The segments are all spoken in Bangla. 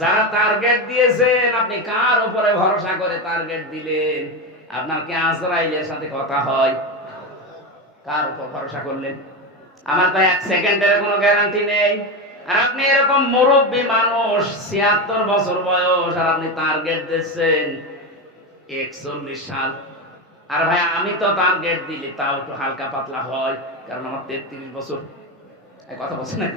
যারা টার্গেট দিয়েছেন, আপনি কার উপরে ভরসা করে টার্গেট দিলেন? আপনার কি আজরাইলের সাথে কথা হয়? কার উপর ভরসা করলেন? আমার তো 1 সেকেন্ডের কোনো গ্যারান্টি নেই। আর আপনি এরকম মুরব্বী মানুষ, 76 বছর বয়স, আর আপনি টার্গেট দিচ্ছেন 41 সাল। আর ভাই আমি তো টার্গেট দিলে তাও একটু হালকা পাতলা হয়, কারণ আমার 33 বছর। এই কথা বলছেন না?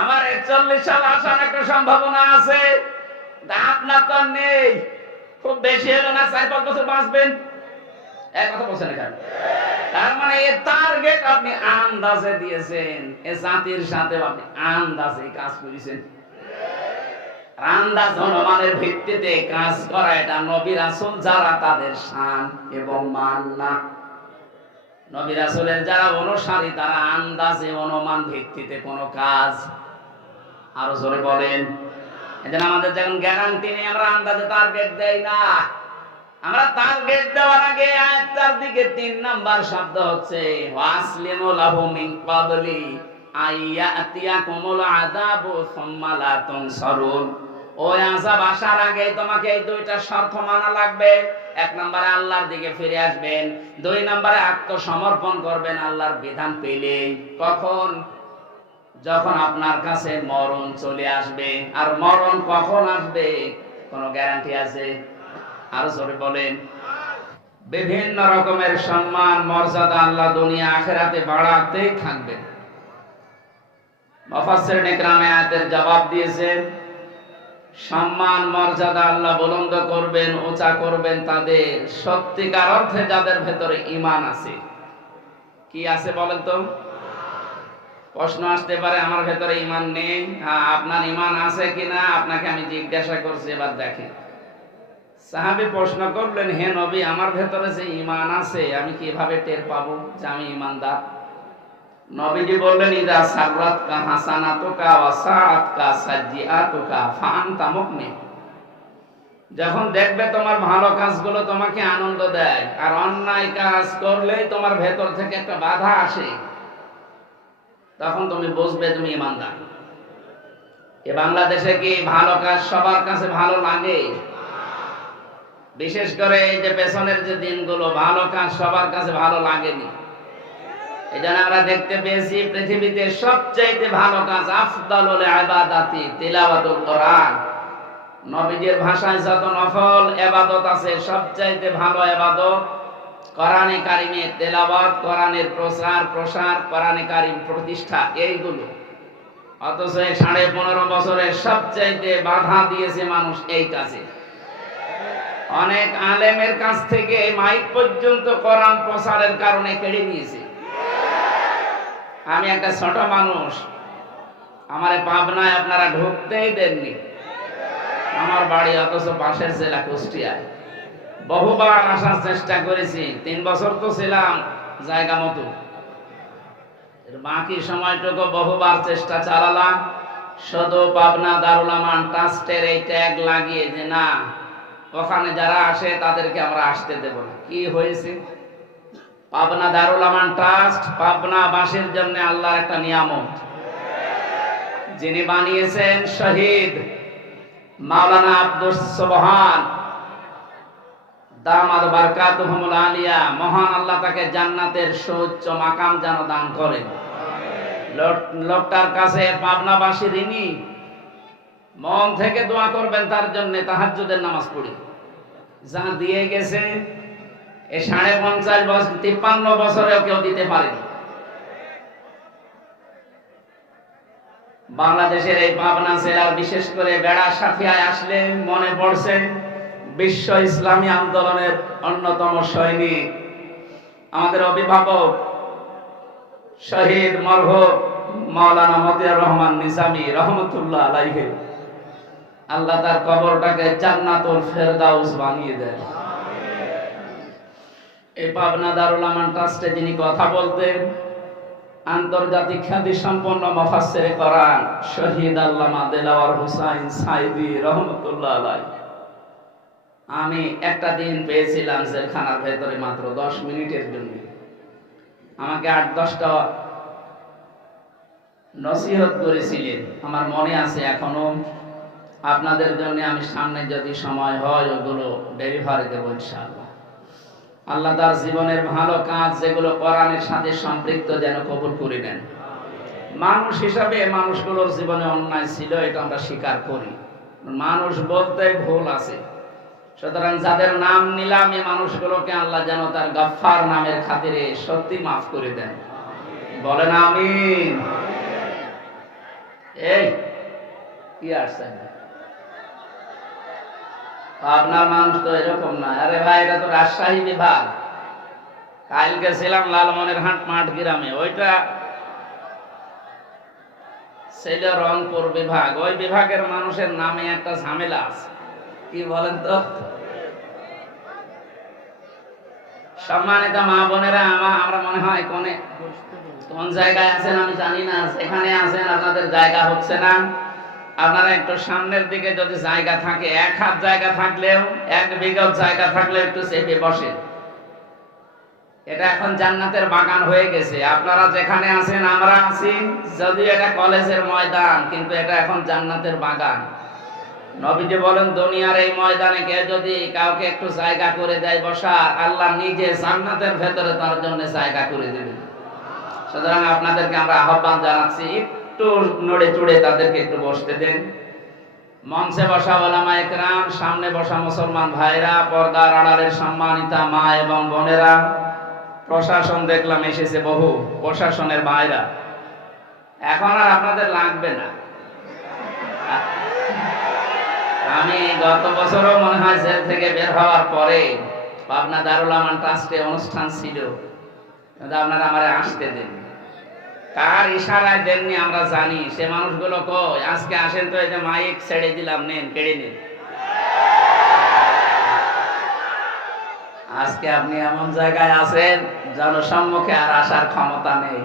আমার 41 সাল আসার একটা সম্ভাবনা আছে, আপনার তো নেই। খুব বেশি হলো না 4-5 বছর বাঁচবেন। এই কথা বলছেন কেন? তার মানে এই টার্গেট আপনি আন্দাজে দিয়েছেন, এই জাতির সাথে আপনি আন্দাজে কাজ করেছেন। আন্দাজ অনুমানের ভিত্তিতে কাজ করা এটা নবী রাসূল যারা তাদের শান এবং মান না। নবী রাসূলের যারা অনুসারী তারা আন্দাজে অনুমান ভিত্তিতে কোনো কাজ। আরো জোরে বলেন। এজন্য আমাদের যখন গ্যারান্টি নেই, আমরা আন্দাজে টার্গেট দেই না। আমরা টার্গেট দেওয়ার আগে আয়াতটার দিকে 3 নাম্বার শব্দ হচ্ছে ওয়াসলিমু লাহু মিন ক্বাবলি আইয়াতিয়াকুমুল আযাবু সুম্মা লা তুনসারুন। ওই আযাব আসার আগে তোমাকে এই 2টা শর্ত মানা লাগবে। 1 নম্বরে আল্লাহর দিকে ফিরে আসবেন, 2 নম্বরে আত্মসমর্পণ করবেন আল্লাহর বিধান পেলে। কখন? যখন আপনার কাছে মরণ চলে আসবে। আর মরণ কখন আসবে কোনো গ্যারান্টি আছে? আরো জোরে বলেন। বিভিন্ন রকমের সম্মান মর্যাদা আল্লাহ দুনিয়া আখিরাতে বাড়াতেই থাকবে। মুফাসসিরিন ইকরামে আয়াতের জবাব দিয়েছেন, সম্মান মর্যাদা আল্লাহ বুলন্দ করবেন, উঁচা করবেন তাদের সত্যিকার অর্থে যাদের ভেতরে ঈমান আছে। কি আছে বলেন তো? প্রশ্ন আসতে পারে আমার ভেতরে ঈমান নেই। হ্যাঁ, আপনার ঈমান আছে কিনা আপনাকে আমি জিজ্ঞাসা করছি, এবার দেখেন। সাহাবী প্রশ্ন করলেন, হে নবী, আমার ভেতরে যে ঈমান আছে আমি কিভাবে টের পাবো যে আমি ঈমানদার? নবীজি বললেন, ইদা সাররাতকা হাসানাতুকা ওয়া সাআতকা সাজ্জিআতুকা ফাআনতা মুমিন। যখন দেখবে তোমার ভালো কাজগুলো তোমাকে আনন্দ দেয়, আর অন্যায় কাজ করলেই তোমার ভেতর থেকে একটা বাধা আসে, তখন তুমি বুঝবে তুমি ঈমানদার। এ বাংলাদেশে কি ভালো কাজ সবার কাছে ভালো লাগে? বিশেষ করে এই যে পেছনের যে দিনগুলো, ভালো কাজ সবার কাছে ভালো লাগেনি। এই জন্য আমরা দেখতে পেয়েছি পৃথিবীতে সবচাইতে ভালো কাজ আফদালুল ইবাদাতি তিলাওয়াতুল কোরআন। নবীজির ভাষায় যত নফল ইবাদত আছে, সবচাইতে ভালো ইবাদত কোরআনে কারিমের তেলাওয়াত, কোরআনের প্রসার, কোরআনে কারিম প্রতিষ্ঠা, এইগুলো। অথচ 15.5 বছরে সবচাইতে বাধা দিয়েছে মানুষ এই কাজে। অনেক আলেমের কাছ থেকে মাইক পর্যন্ত কোরআন প্রচারের কারণে কেড়ে নিয়েছে। আমি একটা ছোট মানুষ, আমারে পাবনায় আপনারা ঢুকতেই দেননি। আমার বাড়ি অথচ পাশের জেলা কুষ্টিয়ায়। বহুবার আসার চেষ্টা করেছি, 3 বছর তো ছিলাম জায়গা মতো। বাকি সময়টুকু বহুবার চেষ্টা চালালাম, শুধু পাবনা দারুল আমান ট্রাস্টের এই ট্যাগ লাগিয়ে যে না, ওখানে যারা আসে তাদেরকে আমরা আসতে দেব না। কি হয়েছে? পাবনা দারুল আমান ট্রাস্ট পাবনাবাসীর জন্য আল্লাহর একটা নিয়ামত। যিনি বানিয়েছেন শহীদ মাওলানা আব্দুস সুবহান দামাদ বারকাতুহুমুল আলিয়া, মহান আল্লাহ তাকে জান্নাতের সুউচ্চ মাকাম যেন দান করেন। লোকটার কাছে পাবনাবাসী ঋণী। মন থেকে দোয়া করবেন তার জন্য, তাহাজ্জুদের নামাজ পড়ি। যা দিয়ে গেছে এই 55 বছর 53 বছরেও কেউ দিতে পারেনি। বাংলাদেশের এই পাবনা জেলার বিশেষ করে বেড়া সাথিয়ায় আসলে মনে পড়ছে বিশ্ব ইসলামী আন্দোলনের অন্যতম সৈনিক, আমাদের অভিভাবক শহীদ মরহুম মাওলানা মতিয়ার রহমান নিজামী রহমতুল্লাহ আলাইহি। আল্লাহ তার কবরটাকে জান্নাতুল ফেরদাউস বানিয়ে দেন। এই পাবনা দারুল আমান ট্রাস্টে যিনি কথা বলতেন, আন্তর্জাতিক খ্যাতি সম্পন্ন মুফাসসিরে কোরআন শহীদ আল্লামা দেলাওয়ার হোসাইন সাইদি রহমতুল্লাহ আলাইহি। আমি একটা দিন পেয়েছিলাম জেলখানার ভেতরে মাত্র 10 মিনিটের জন্য। আমাকে 8-10টা নসিহত করেছিলেন, আমার মনে আছে এখনো। আপনাদের জন্য আমি সামনে যদি সময় হয় ওগুলো ডেলিভারি দেবো ইনশাআল্লাহ। আল্লাহ তার জীবনের ভালো কাজ যেগুলো কোরআনের সাথে সম্পৃক্ত যেন কবুল করে নেন। মানুষ হিসাবে মানুষগুলোর জীবনে অন্যায় ছিল, এটা আমরা স্বীকার করি। মানুষ বলতে ভুল আছে, সুতরাং যাদের নাম নিলাম এই মানুষগুলোকে আল্লাহ যেন তার গফফার নামের খাতিরে সত্যি মাফ করে দেন। বলেন আমিন। এই কি আসছেন আপনার মানুষ তো এরকম না। আরে ভাই, এটা তো রাজশাহী বিভাগ। কালকে ছিলাম লালমনিরহাট মাঠ গ্রামে, ওইটা ছিল রংপুর বিভাগ। ওই বিভাগের মানুষের নামে একটা ঝামেলা আছে। কি বলেন তো? সম্মানিত মা বোনেরা, আমরা মনে হয় কোন জায়গায় আছেন আমি জানি না, সেখানে আছেন, আপনাদের জায়গা হচ্ছে না। আপনারা একটু সামনের দিকে যদি জায়গা থাকে, 1 হাত জায়গা থাকলেও, 1 বিঘা জায়গা থাকলেও একটু চেপে বসেন। এটা এখন জান্নাতের বাগান হয়ে গেছে। আপনারা যেখানে আছেন আমরা আছি, যদি এটা কলেজের ময়দান, কিন্তু এটা এখন জান্নাতের বাগান। নবীজি বলেন, দুনিয়ার এই ময়দানে কেউ যদি কাউকে একটু জায়গা করে দেয় বসার, আল্লাহ নিজে জান্নাতের ভেতরে তার জন্য জায়গা করে দেবেন। সুতরাং আপনাদেরকে আমরা আহ্বান জানাচ্ছি, একটু নড়ে চড়ে তাদেরকে একটু বসতে দেন। মঞ্চে বসা ওলামায়ে কেরাম, সামনে বসা মুসলমান ভাইরা, পর্দার আড়ালের সম্মানিতা মা এবং বোনেরা, প্রশাসন দেখলাম এসেছে, বহু প্রশাসনের ভাইরা। এখন আর আপনাদের লাগবে না। আমি গত বছরও মনে হয় জেল থেকে বের হওয়ার পরে পাবনা দারুল আমান ট্রাস্টে অনুষ্ঠান ছিল, আপনারা আমারে আসতে দেন। কার ইশারায় দেননি আমরা জানি। সে মানুষগুলো কই? আজকে আসেন তো, এই যে মাইক ছেড়ে দিলাম, নেন, কেড়ে নিন। আজকে আপনি এমন জায়গায় আছেন জনসম্মুখে আর আসার ক্ষমতা নেই।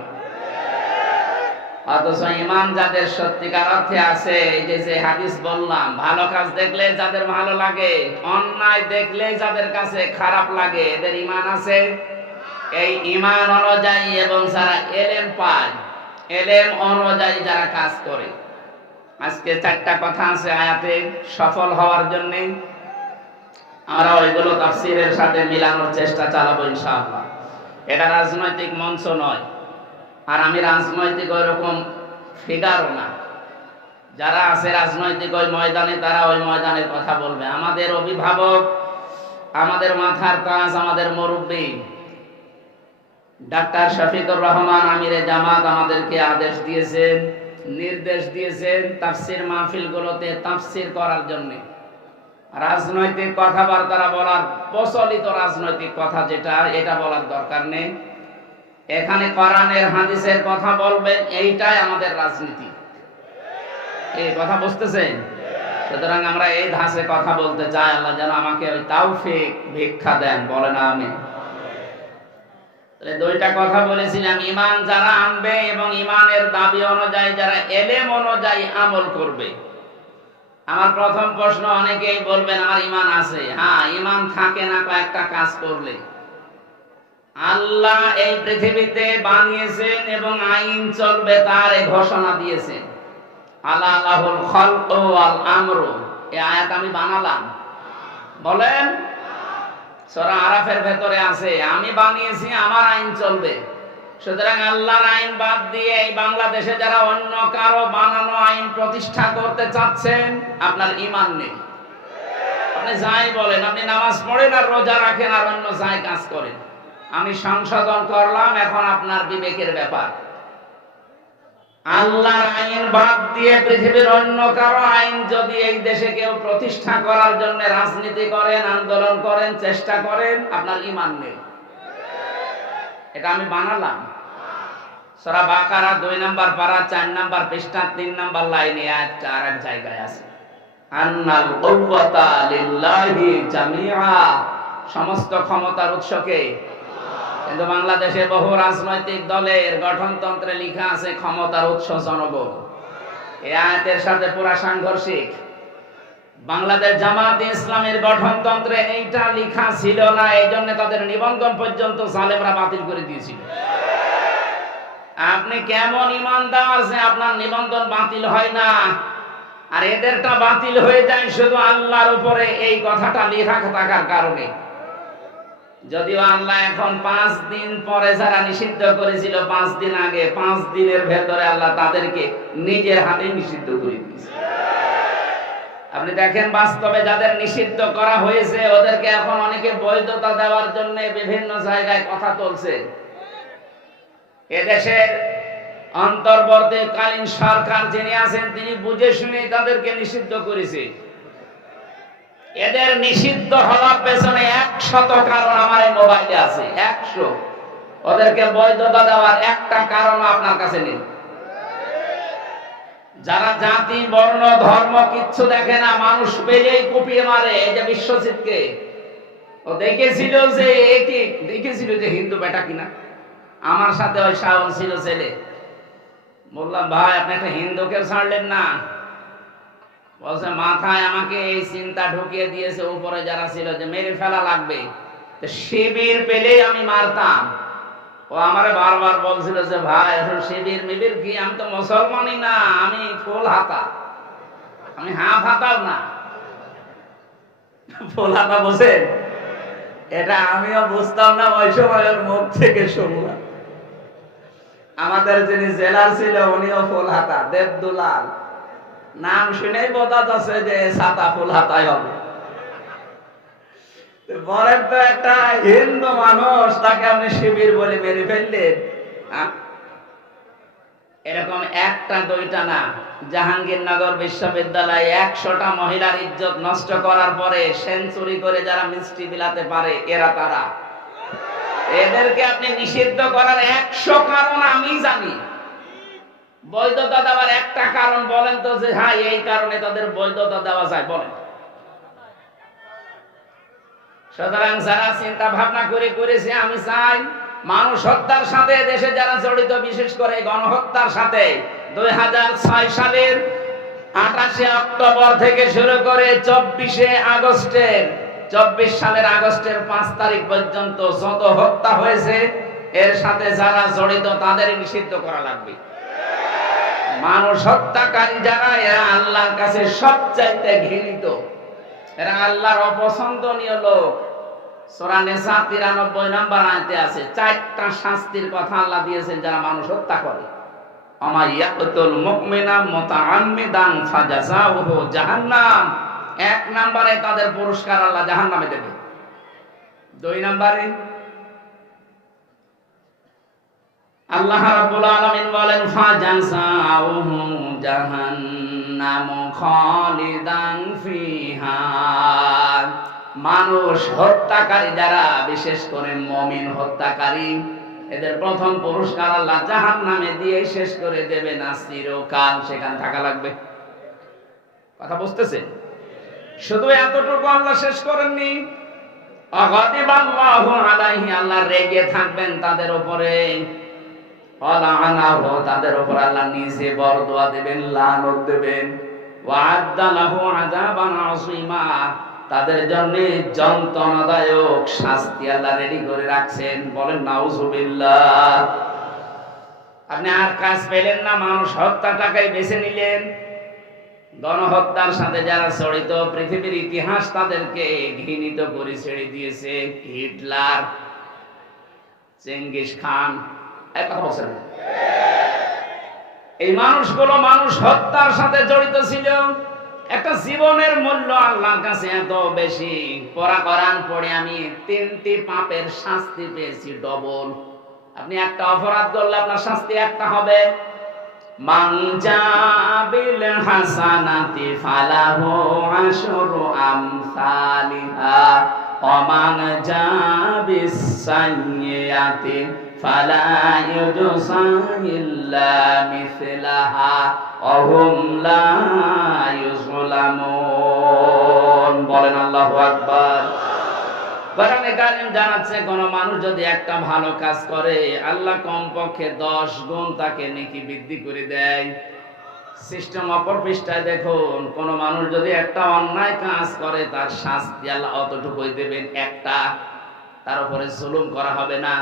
অথচ ইমান যাদের সত্যিকার অর্থে আছে, এই যে হাদিস বললাম, ভালো কাজ দেখলে যাদের ভালো লাগে, অন্যায় দেখলে যাদের কাছে খারাপ লাগে, এদের ইমান আছে। এই ইমান অনুযায়ী এবং যারা এলেম পায়, এলেম অনুযায়ী যারা কাজ করে। আজকে 4টা কথা আছে আয়াতে সফল হওয়ার জন্য। আমরা ওইগুলো তাফসীরের সাথে মিলানোর চেষ্টা চালাবো ইনশাআল্লাহ। এটা রাজনৈতিক মঞ্চ নয়, আর আমি রাজনৈতিক ওইরকম ফিগারও না। যারা আছে রাজনৈতিক ওই ময়দানে, তারা ওই ময়দানের কথা বলবে। আমাদের অভিভাবক, আমাদের মাথার তাজ, আমাদের মুরব্বী ডাক্তার শফিকুর রহমান আমিরে জামাত আমাদেরকে আদেশ দিয়েছেন, নির্দেশ দিয়েছেন তাফসীর মাহফিলগুলোতে তাফসীর করার জন্য। রাজনৈতিক কথাবার্তা বলার, প্রচলিত রাজনৈতিক কথা যেটা, এটা বলার দরকার নেই। এখানে কোরআনের হাদিসের কথা বলবেন, এইটাই আমাদের রাজনীতি। এই কথা বুঝতেছেন? সুতরাং আমরা এই ধাঁচে কথা বলতে চাই। আল্লাহ যেন আমাকে ওই তাওফিক ভিক্ষা দেন। বলেন আমিন। তাহলে 2টা কথা বলেছিলাম, ঈমান যারা আনবে এবং ঈমানের দাবি অনুযায়ী যারা এলেম অনুযায়ী আমল করবে। আমার প্রথম প্রশ্ন, অনেকেই বলবেন আমার ঈমান আছে। হ্যাঁ, ঈমান থাকে না কয়েকটা কাজ করলে। আল্লাহ এই পৃথিবীতে বানিয়েছেন এবং আইন চলবে তার এই ঘোষণা দিয়েছেন। আলা লাহুল খালকু ওয়াল আমরু, এই আয়াত আমি বানালাম। বলেন, সূরা আরাফের ভেতরে আছে, আমি বানিয়েছি, আমার আইন চলবে। সুতরাং আল্লাহর আইন বাদ দিয়ে এই বাংলাদেশে যারা অন্য কারো বানানো আইন প্রতিষ্ঠা করতে চাচ্ছেন, আপনার ঈমান নেই। আপনি যাই বলেন, আপনি নামাজ পড়েন আর রোজা রাখেন আর অন্য যাই কাজ করেন, আমি সংশোধন করলাম, এখন আপনার বিবেকের ব্যাপার। আল্লাহর আইন বাদ দিয়ে পৃথিবীর অন্য কারো আইন যদি এই দেশে কেউ প্রতিষ্ঠা করার জন্য রাজনীতি করেন, আন্দোলন করেন, চেষ্টা করেন, আপনার ঈমান নেই। এটা আমি বানালাম। সূরা বাকারা 2 নম্বর পারা 4 নম্বর পৃষ্ঠা 3 নম্বর লাইনে আয়াতটা আর এক জায়গায় আছে। আন্নাল কুওয়াতা লিল্লাহি জামিআ, সমস্ত ক্ষমতার উৎসকে। কিন্তু বাংলাদেশে বহু রাজনৈতিক দলের গঠনতন্ত্রে লেখা আছে ক্ষমতার উৎস জনগণ। এই আয়াতের সাথে পুরা সাংঘর্ষিক। বাংলাদেশ জামাতে ইসলামের গঠনতন্ত্রে এইটা লেখা ছিল না, এই জন্য তাদের নিবন্ধন পর্যন্ত জালেমরা বাতিল করে দিয়েছিল। আপনি কেমন ইমানদার যে আপনার নিবন্ধন বাতিল হয় না? আর এদেরটা বাতিল হয়ে যায় শুধু আল্লাহর উপরে এই কথাটা লেখা থাকার কারণে। যদিও আল্লাহ এখন 5 দিন পরে যারা নিষিদ্ধ করেছিল 5 দিন আগে, 5 দিনের ভেতরে আল্লাহ তাদেরকে নিজের হাতে নিষিদ্ধ করে দিয়েছে। আপনি দেখেন বাস্তবে যাদের নিষিদ্ধ করা হয়েছে ওদেরকে এখন অনেকে বৈধতা দেওয়ার জন্য বিভিন্ন জায়গায় কথা চলছে। এদেশের অন্তর্বর্তীকালীন সরকার যিনি আছেন তিনি বুঝে শুনে তাদেরকে নিষিদ্ধ করেছে। এদের নিষিদ্ধ হওয়ার পেছনে 100 কারণ আমার এই মোবাইলে আছে, 100। ওদেরকে বৈধতা দেওয়ার একটা কারণ আপনার কাছে নেই। যারা জাতি বর্ণ ধর্ম কিচ্ছু দেখে না, মানুষ পেলেই কুপিয়ে মারে। এই যে বিশ্বজিৎকে ও দেখেছিল যে হিন্দু বেটা কিনা, আমার সাথে ওই শাওন ছিল ছেলে। বললাম ভাই আপনি একটা হিন্দুকে ছাড়লেন না? বলছে মাথায় আমাকে এই চিন্তা ঢুকিয়ে দিয়েছে উপরে যারা ছিল যে মেরে ফেলা লাগবে, শিবির পেলেই আমি মারতাম। ও আমারে বারবার বলছিল যে ভাই এখন শিবির মিবির কি, আমি তো মুসলমানই না, আমি ফুল হাতা, আমি হাফ হাতাও না। ফুল হাতা বসে এটা আমিও বুঝতাম না, ওই সময় ওর মুখ থেকে শুনলাম। আমাদের যিনি জেলার ছিল উনিও ফুল হাতা, দেবদুলাল, নাম শুনেই বোঝা যাচ্ছে যে ছাতা ফুল হাতাই হবে। বলেন তো একটা হিন্দু মানুষ তাকে আপনি শিবির বলে মেরে ফেললেন। এরকম একটা দুইটা না, জাহাঙ্গীরনগর বিশ্ববিদ্যালয়ে 100টা মহিলার ইজ্জত নষ্ট করার পরে সেঞ্চুরি করে যারা মিষ্টি বিলাতে পারে এরা তারা। এদেরকে আপনি নিষিদ্ধ করার 100 কারণ আমি জানি। বৈধতা দেওয়ার একটা কারণ বলেন তো যে হ্যাঁ এই কারণে তাদের বৈধতা দেওয়া যায়, বলেন। সুতরাং যারা চিন্তা ভাবনা করেছে, আমি চাই মানুষ হত্যার সাথে দেশে যারা জড়িত, বিশেষ করে গণহত্যার সাথে 2006 সালের 28 অক্টোবর থেকে শুরু করে 24 সালের আগস্টের 5 তারিখ পর্যন্ত যত হত্যা হয়েছে এর সাথে যারা জড়িত তাদের নিষিদ্ধ করা লাগবে। মানুষ হত্যাকারী যারা, এরা আল্লাহর কাছে সবচাইতে ঘৃণিত, এরা আল্লাহর অপছন্দনীয় লোক। সূরা নিসা 93 নম্বর আয়াতে আছে 4টা শাস্তির কথা আল্লাহ দিয়েছেন যারা মানুষ হত্যা করে। আমা ইয়াকতুল মুমিনা মুতাআম্মিদান ফাজাযাউহু জাহান্নাম। 1 নম্বরে তাদের পুরস্কার আল্লাহ জাহান্নামে দেবে। 2 নম্বরে আল্লাহ রাব্বুল আলামিন বলেন ফাজাযাউহু জাহান্নাম খালিদান ফিহা। মানুষ হত্যাকারী যারা, বিশেষ করে মুমিন হত্যাকারী, এদের প্রথম পুরস্কার আল্লাহ জাহান্নামে দিয়ে শেষ করে দেবে না, চিরকাল সেখানে থাকা লাগবে। কথা বুঝতেছে? শুধু এতটুকু আল্লাহ শেষ করেননি, আগাদিবাল্লাহু আলাইহি, আল্লাহ রেগে থাকবেন তাদের উপরে, ওয়ালাআনাহু, তাদের উপর আল্লাহ নিজে বরদোয়া দেবেন, লানত দেবেন, ওয়া'আদ্দা লাহু আযাবান আযীমা, তাদের জন্য যন্ত্রণাদায়ক শাস্তি আল্লাহ রেডি করে রাখছেন। বলেন নাউজুবিল্লাহ। আপনি আর কাজ পেলেন না, মানুষ হত্যাটাকেই বেছে নিলেন। গণহত্যার সাথে যারা জড়িত, পৃথিবীর ইতিহাস তাদেরকে ঘৃণিত করে ছেড়ে দিয়েছে। হিটলার, চেঙ্গিস খান, কথা বলছেন, এই মানুষগুলো মানুষ হত্যার সাথে জড়িত ছিল। একটা জীবনের মূল্য আল্লাহর কাছে এত বেশি। কোরআন পড়ে আমি 3টি পাপের শাস্তি পেয়েছি ডবল। আপনি একটা অপরাধ করলে আপনার শাস্তি একটা হবে। মান জাবিল হাসানাতি ফালাহু আশরু আমসালিহা ওয়া মান জাবিস সাইয়্যাতি ফালা ইউজসা ইল্লা মিসলাহা ওয়া হুম লা ইউযলামুন। বলেন আল্লাহু আকবার। কোরআনে কারীম জানাচ্ছে কোন মানুষ যদি একটা ভালো কাজ করে আল্লাহ কমপক্ষে 10 গুণ তাকে নেকি বৃদ্ধি করে দেয়। সিস্টেম অপর পৃষ্ঠায় দেখুন, কোন মানুষ যদি একটা অন্যায় কাজ করে তার শাস্তি আল্লাহ অতটুকুই দেবেন, একটা, তার উপরে জুলুম করা হবে না।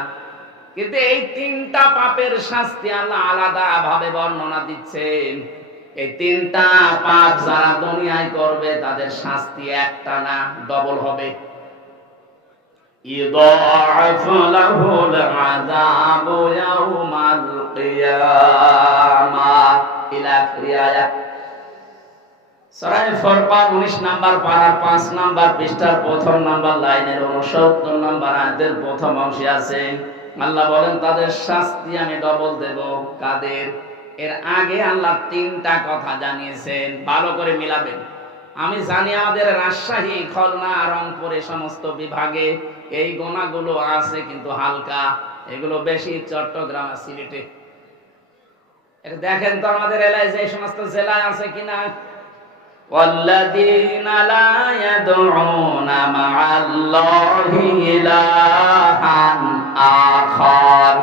কিন্তু এই 3টা পাপের শাস্তি আল্লাহ আলাদা ভাবে বর্ণনা দিচ্ছেন। এই তিনটা পাপ যারা দুনিয়ায় করবে তাদের শাস্তি একটা না, ডবল হবে। يضاعف له العذاب يوم القيامة إلى آخر آية সূরা ফুরকান 19 নাম্বার পারার 5 নাম্বার পৃষ্ঠার প্রথম নাম্বার লাইনের 69 নাম্বার আয়াতের প্রথম অংশে আছে আল্লাহ বলেন তাদের শাস্তি আমি ডবল দেব। কাদের? এর আগে আল্লাহ তিনটা কথা জানিয়েছেন, ভালো করে মিলাবেন। আমি জানি আমাদের রাজশাহী, খুলনা, রংপুরে সমস্ত বিভাগে এই গুনাহগুলো আছে, কিন্তু হালকা। এগুলো বেশি চট্টগ্রাম আর সিলেটে। এটা দেখেন তো আমাদের এলাকায় যে সমস্ত জেলায় আছে কিনা। والذين لا يدعون مع الله إلها آخر।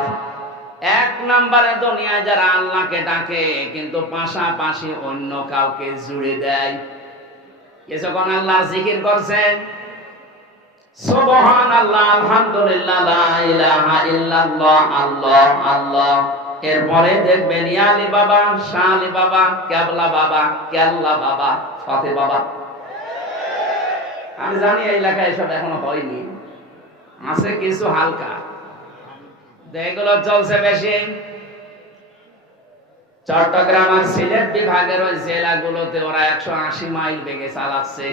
এক নম্বরে দুনিয়ায় যারা আল্লাহকে ডাকে কিন্তু পাশাপাশি অন্য কাউকে জুড়ে দেয়। যখন আল্লাহর জিকির করছে সুবহানাল্লাহ, আলহামদুলিল্লাহ, লা ইলাহা ইল্লাল্লাহ, আল্লাহ আল্লাহ, এরপরে দেখবেন ইয়ালি বাবা, শালি বাবা, কেবলা বাবা, কেল্লা বাবা, ফতে বাবা। আমি জানি এই এলাকায় এসব এখনো হয়নি, আছে কিছু হালকা, এগুলো চলছে বেশি। চট্টগ্রাম আর সিলেট বিভাগের ওই জেলাগুলোতে ওরা 180 মাইল বেগে চালাচ্ছে।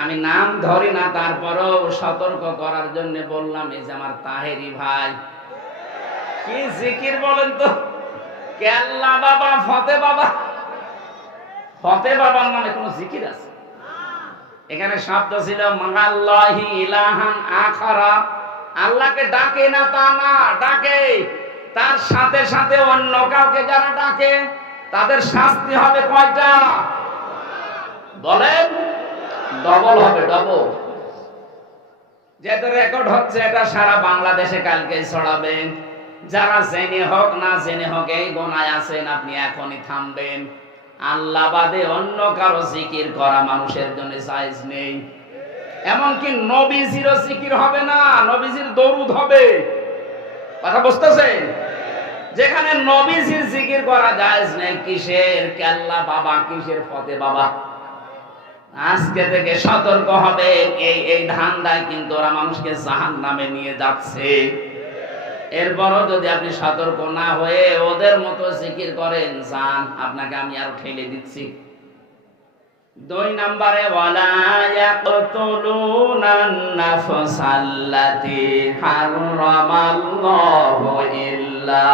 আমি নাম ধরি না, তারপরও সতর্ক করার জন্য বললাম। এই যে আমার তাহেরি ভাই, কি জিকির বলেন তো, কেল্লা বাবা, ফতে বাবা। ফতে বাবার নামে কোন জিকির আছে? এখানে শব্দ ছিল মাআল্লাহি ইলাহান আখারা। আল্লাহকে ডাকে না তা না, ডাকে তার সাথে সাথে অন্য কাউকে যারা ডাকে তাদের শাস্তি হবে কয়টা বলেন? ডবল হবে, ডবল। যেহেতু রেকর্ড হচ্ছে, এটা সারা বাংলাদেশে কালকে ছড়াবেন। যারা জেনে হোক না জেনে হোক এই গুনায় আছেন, আপনি এখনই থামবেন। আল্লাহ বাদে অন্য কারো জিকির করা মানুষের জন্য জায়েজ নেই। এমনকি নবীজিরও জিকির হবে না, নবীজির দরুদ হবে। কথা বুঝতেছেন? যেখানে নবীজির জিকির করা জায়েজ নেই, কিসের কেল্লা বাবা, কিসের ফতে বাবা। আজকে থেকে সতর্ক হবে। এই ধান্দায় কিন্তু ওরা মানুষকে জাহান্নামে নিয়ে যাচ্ছে। এরপরও যদি আপনি সতর্ক না হয়ে ওদের মতো জিকির করেন, জান আপনাকে আমি আরো ঠেলে দিচ্ছি। 2 নম্বরে ওয়ালা ইয়াকতুলুনান নাফসাল্লাতী হারামাল্লাহু ইল্লা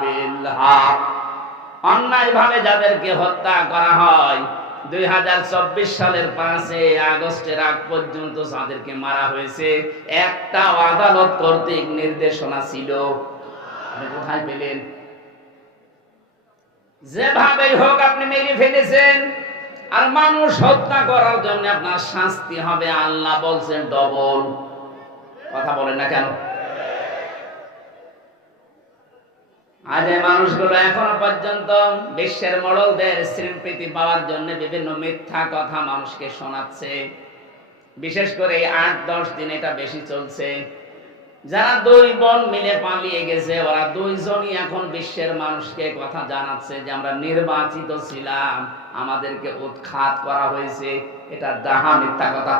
বিল হক। অন্যায়ভাবে যাদেরকে হত্যা করা হয়, 2024 সালের 5 আগস্টের আগ পর্যন্ত যাদেরকে মারা হয়েছে, একটা আদালত কর্তৃক নির্দেশনা ছিল। আপনি কোথায় পেলেন? যেভাবেই হোক আপনি মেরে ফেলেছেন, আর মানুষ হত্যা করার জন্য আপনার শাস্তি হবে। আল্লাহ বলছেন ডবল। কথা বলেন না কেন? আজ এই মানুষগুলো এখনো পর্যন্ত বিশ্বের মোড়লদের স্বীকৃতি পাওয়ার জন্য বিভিন্ন মিথ্যা কথা মানুষকে শোনাচ্ছে। বিশেষ করে এই 8-10 দিন এটা বেশি চলছে। যারা 2 বোন মিলে পালিয়ে গেছে, ওরা 2 জনই এখন বিশ্বের মানুষকে কথা জানাচ্ছে যে আমরা নির্বাচিত ছিলাম, আমাদেরকে উৎখাত করা হয়েছে। এটা ডাহা মিথ্যা কথা।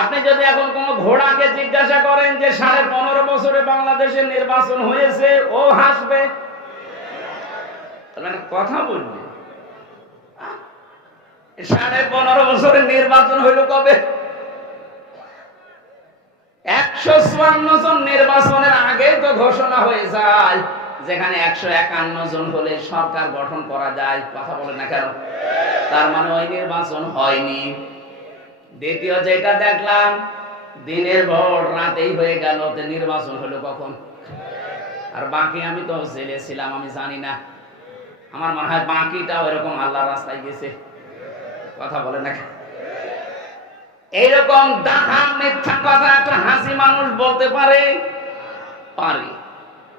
আপনি যদি এখন কোন ঘোড়াকে জিজ্ঞাসা করেন যে 15.5 বছরে বাংলাদেশে নির্বাচন হয়েছে, ও হাসবে, কথা বলবে। 15.5 বছরে নির্বাচন হইল কবে? 154 জন নির্বাচনের আগে তো ঘোষণা হয়ে যায়, যেখানে 151 জন হলে সরকার গঠন করা যায়। কথা বলে না কেন? তার মানে ওই নির্বাচন হয়নি। দ্বিতীয় যেটা দেখলাম, দিনের ভোট রাতেই হয়ে গেল, নির্বাচন হলো কখন? আর বাকি আমি তো জেলে ছিলাম, আমি জানি না। আমার মনে হয় বাকিটাও এরকম আল্লাহর রাস্তায় গেছে। কথা বলে না? এইরকম ডাহা মিথ্যা কথা একটা হাসি মানুষ বলতে পারে, পারে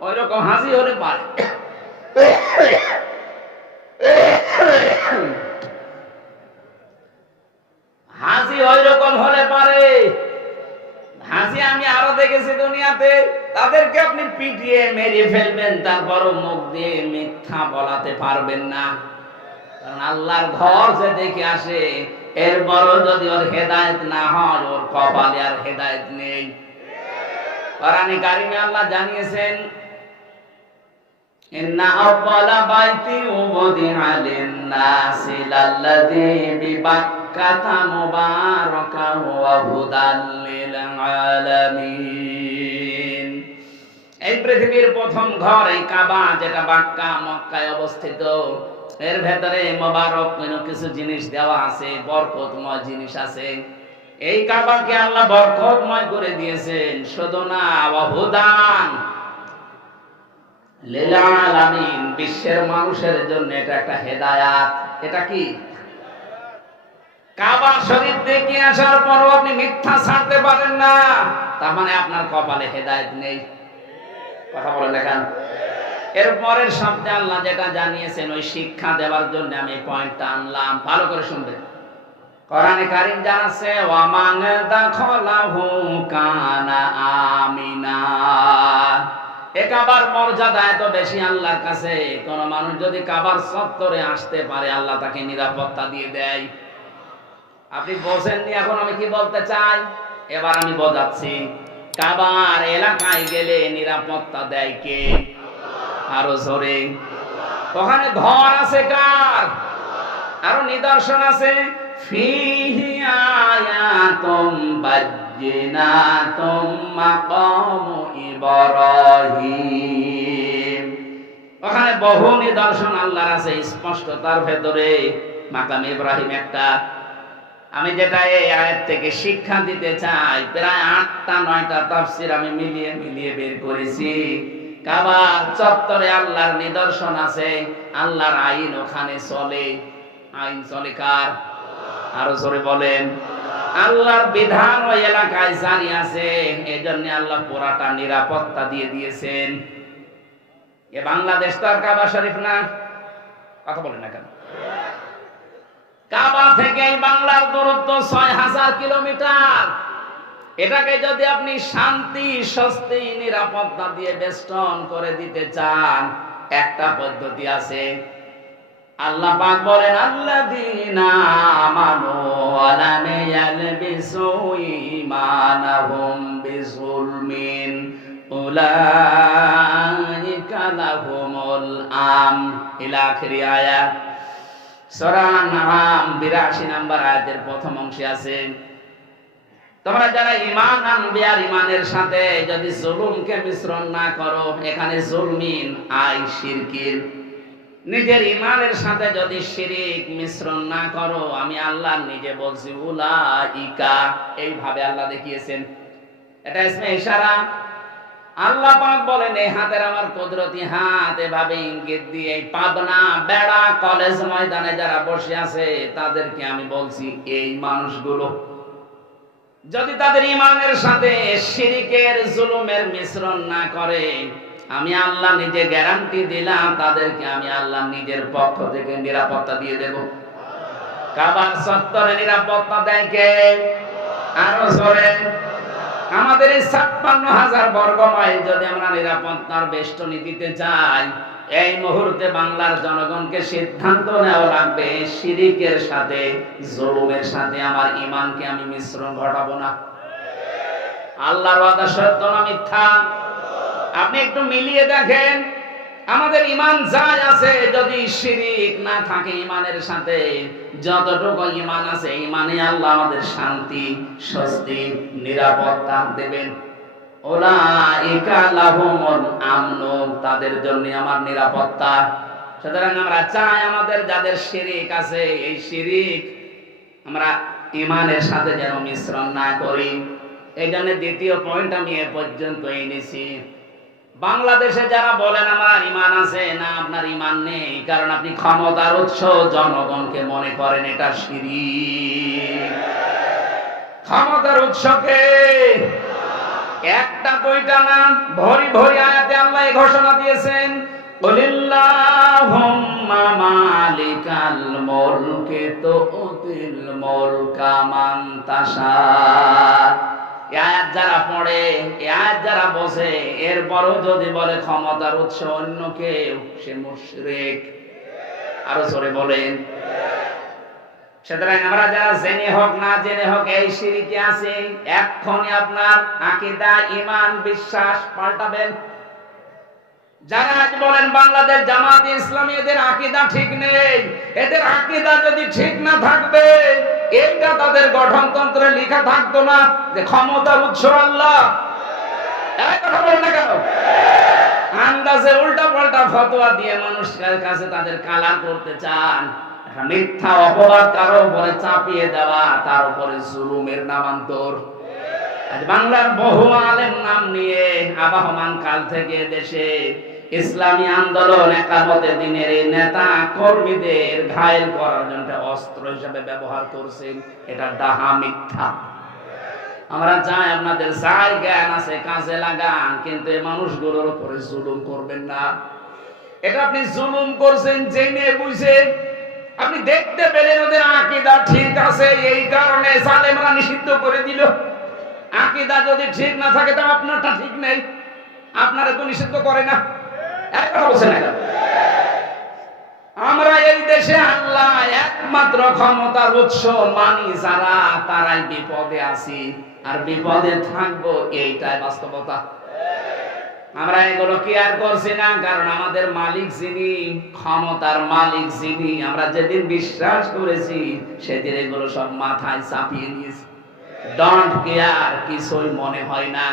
ওই রকম হাসি হলে পারে। হাসি ওই রকম হলে পারে। হাসি আমি আরো দেখেছি দুনিয়াতে। তাদেরকে আপনি পিটিয়ে মেরে ফেলবেন, তারপরও মুখ দিয়ে মিথ্যা বলাতে পারবেন না। কারণ আল্লাহর ঘর যে দেখে আসে, এরপরও যদি ওর হেদায়েত না হয়, ওর কপালে আর হেদায়েত নেই। কোরআনে কারিমে আল্লাহ জানিয়েছেন, ইন্না আউয়ালা বাইতি উযিআ লিন-নাসি লাল্লাযী বিবাক্কাতা মুবারাকান ওয়া হুদাল লিল আলামিন। এই পৃথিবীর প্রথম ঘর এই কাবা, যেটা বাক্কা মক্কায় অবস্থিত। এর ভেতরে মোবারক কিছু জিনিস দেওয়া আছে, বরকতময় জিনিস আছে। এই কাবাকে আল্লাহ বরকতময় করে দিয়েছেন। শুধু না, ওয়া হুদান লিল আলামিন, বিশ্বের মানুষের জন্য এটা একটা হেদায়াত। এটা কি? কাবা শরীফ দেখে আসার পরও আপনি মিথ্যা ছাড়তে পারেন না, তার মানে আপনার কপালে হেদায়েত নেই। কথা বলেন দেখেন। এর পরের শব্দে আল্লাহ যেটা জানিয়েছেন, ওই শিক্ষা দেওয়ার জন্য আমি এই পয়েন্টটা আনলাম, ভালো করে শুনবেন। কোরআনে কারীম জানাচ্ছে, ওয়া মান দাখালাহু কানা আমিনা। এ কাবার মর্যাদা এত বেশি আল্লাহর কাছে, কোন মানুষ যদি কাবার চত্বরে আসতে পারে, আল্লাহ তাকে নিরাপত্তা দিয়ে দেয়। আপনি বোঝেননি এখন আমি কি বলতে চাই? এবার আমি বোঝাচ্ছি। কাবার এলাকায় গেলে নিরাপত্তা দেয় কে? আরো জোরে। ওখানে ঘর আছে কার? আরো নিদর্শন আছে, ফিহি আয়াতুম বাজ্জিনাতুম মাকামু ইব্রাহিম। ওখানে বহু নিদর্শন আল্লাহর আছে স্পষ্ট, তার ভেতরে মাকাম ইব্রাহিম একটা। আমি যেটা এই আয়াত থেকে শিক্ষা দিতে চাই, প্রায় 8টা-9টা তাফসীর আমি মিলিয়ে মিলিয়ে বের করেছি। কাবার চত্বরে আল্লাহর নিদর্শন আছে, আল্লাহর আইন ওখানে চলে। আইন চলে কার? আরো জোরে বলেন। আল্লাহর বিধান ওই এলাকায় জারি আছে, এজন্য আল্লাহ পুরাটা নিরাপত্তা দিয়ে দিয়েছেন। এ বাংলাদেশ তো আর কাবা শরীফ না। কথা বলেন না কেন? কাবা থেকে এই বাংলার দূরত্ব 6000 কিলোমিটার। এটাকে যদি আপনি শান্তি, স্বস্তি, নিরাপত্তা দিয়ে বেষ্টন করে দিতে চান, একটা পদ্ধতি আছে। আল্লাহ পাক বলেন, আল্লাযীনা আমানু ওয়া লাম ইয়ালবিসু ঈমানাহুম বিযুলমিন উলাইকা লাহুমুল আমন। ইলা আখিরি আয়াত। সূরা আন-নাম 82 নম্বর আয়াতের প্রথম অংশে আছে, তোমরা যারা ঈমান আনবে আর ঈমানের সাথে যদি জুলুমকে মিশ্রণ না করো, এখানে জুলমিন আই শিরকিন, নিজের ঈমানের সাথে যদি শিরিক মিশ্রণ না করো, আমি আল্লাহ নিজে বলছি উলাইকা, এইভাবে আল্লাহ দেখিয়েছেন। এটা ইসমে ইশারা। আল্লাহ পাক বলেন, এই হাতের আমার কুদরতি হাত, এভাবে ইঙ্গিত দিয়ে পাবনা বেড়া কলেজ ময়দানে যারা বসে আছে তাদেরকে আমি বলছি, এই মানুষগুলো যদি তাদের ঈমানের সাথে শিরিকের জুলুমের মিশ্রণ না করে, আমি আল্লাহ নিজে গ্যারান্টি দিলাম, তাদেরকে আমি আল্লাহ নিজের পক্ষ থেকে নিরাপত্তা দিয়ে দেব। কাবার চত্বরে নিরাপত্তা দেয় কে? আরো জোরে। আমাদের এই 56,000 বর্গ মাইল যদি আমরা নিরাপত্তার বেষ্টনী দিতে চাই, এই মুহূর্তে বাংলার জনগণকে সিদ্ধান্ত নেওয়া লাগবে, শিরিকের সাথে জুলুমের সাথে আমার ঈমানকে আমি মিশ্রণ ঘটাবো না। আল্লাহর ওয়াদা সত্য না মিথ্যা? আপনি একটু মিলিয়ে দেখেন, আমাদের ঈমান যাই আছে, যদি শিরিক না থাকে ঈমানের সাথে, যতটুকু ঈমান আছে ঈমানে আল্লাহ আমাদের শান্তি, স্বস্তি, নিরাপত্তা দেবেন। উলাইকা লাহুমুল আমন, তাদের জন্য আমার নিরাপত্তা। সুতরাং আমরা চাই আমাদের যাদের শিরিক আছে, এই শিরিক আমরা ঈমানের সাথে যেন মিশ্রণ না করি। এই জন্য দ্বিতীয় পয়েন্ট আমি এ পর্যন্ত এনেছি। বাংলাদেশে যারা বলেন আমার ঈমান আছে, না আপনার ঈমান নেই, কারণ আপনি ক্ষমতার উৎস জনগণকে মনে করেন এটা শিরিক। ক্ষমতার উৎসকে একটা দুইটা না, ভরি ভরি আয়াতে আল্লাহ এই ঘোষণা দিয়েছেন, কুলিল্লাহুম্মা মালিকাল মুলকি তুতিল মুলকা মান তাশা। এই আয়াত যারা পড়ে, এই আয়াত যারা বসে, এরপরও যদি বলে ক্ষমতার উৎস অন্য কেউ, সে মুশরিক। আরো জোরে বলেন। সুতরাং আমরা যারা জেনে হোক না জেনে হোক এই শিরকে আছে, এক্ষুনি আপনার আকীদা, ঈমান, বিশ্বাস পাল্টাবেন। যারা আজ বলেন বাংলাদেশ জামাত ইসলামী, এদের আকীদা ঠিক নেই, এদের আকীদা যদি ঠিক না থাকবে, এইটা তাদের গঠনতন্ত্রে লেখা থাকতো না যে ক্ষমতার উৎস আল্লাহ। এই কথা বলেন না কেন? আন্দাজে উল্টা পাল্টা ফতোয়া দিয়ে মানুষের কাছে তাদের কালার করতে চান। মিথ্যা অপবাদ কারো উপরে চাপিয়ে দেওয়া, তার উপরে জুলুমের নামান্তর। আজ বাংলার বহু আলেম নাম নিয়ে আবাহমান কাল থেকে দেশে ইসলামী আন্দোলন, একামতে দিনের এই নেতা কর্মীদের ঘায়েল করার জন্য অস্ত্র হিসেবে ব্যবহার করছেন। এটা ডাহা, মিথ্যা। আমরা চাই আপনাদের যাই জ্ঞান আছে কাজে লাগান, কিন্তু এই মানুষগুলোর উপরে জুলুম করবেন না। এটা আপনি জুলুম করছেন জেনে বুঝে। আপনি দেখতে পেলেন ওদের আকীদা ঠিক আছে, এই কারণে জালেমরা নিষিদ্ধ করে দিল। আকীদা যদি ঠিক না থাকে তা আপনারটা ঠিক নেই, আপনারা তো নিষিদ্ধ করে না। এক কথা বলছেন না? আমরা এই দেশে আল্লাহ একমাত্র ক্ষমতার উৎস মানি যারা, তারাই বিপদে আছি আর বিপদে থাকবো, এইটাই বাস্তবতা। আমরা এগুলো কেয়ার করছি না, কারণ আমাদের মালিক যিনি, ক্ষমতার মালিক যিনি, আমরা যেদিন বিশ্বাস করেছি সেদিন এগুলো সব মাথায় চাপিয়ে নিয়েছি। ডোন্ট কেয়ার, কিছুই মনে হয় না।